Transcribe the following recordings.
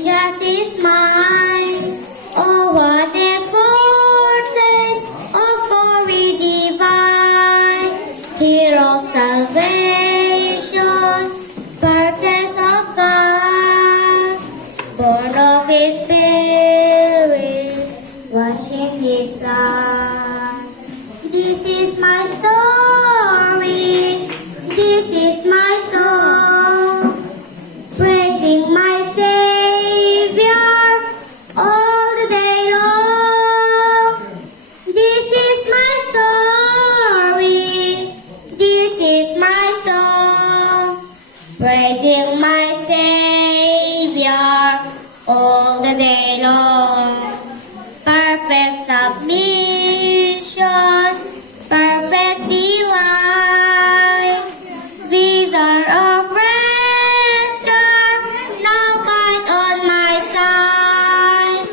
Jesus is mine. Oh, what a foretaste of glory divine. Hero of salvation, purchase of God, born of His Spirit, washed in His blood. This is my story. This is my song, praising my Savior all the day long. This is my story. This is my song, praising my Savior all the day long. Perfect submission, perfect delight, vision of rapture, now bind on my side.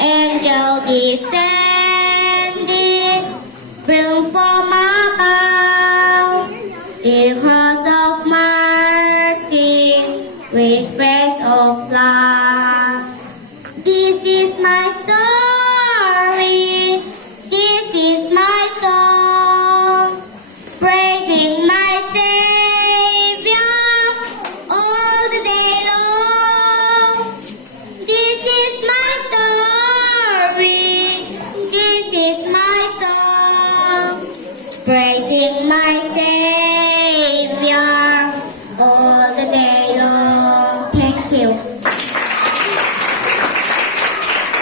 Angel descending, bring from above, the cross of mercy, rich breast of love. This is my story, this is my song, praising my Savior all the day long. This is my story, this is my song, praising my Savior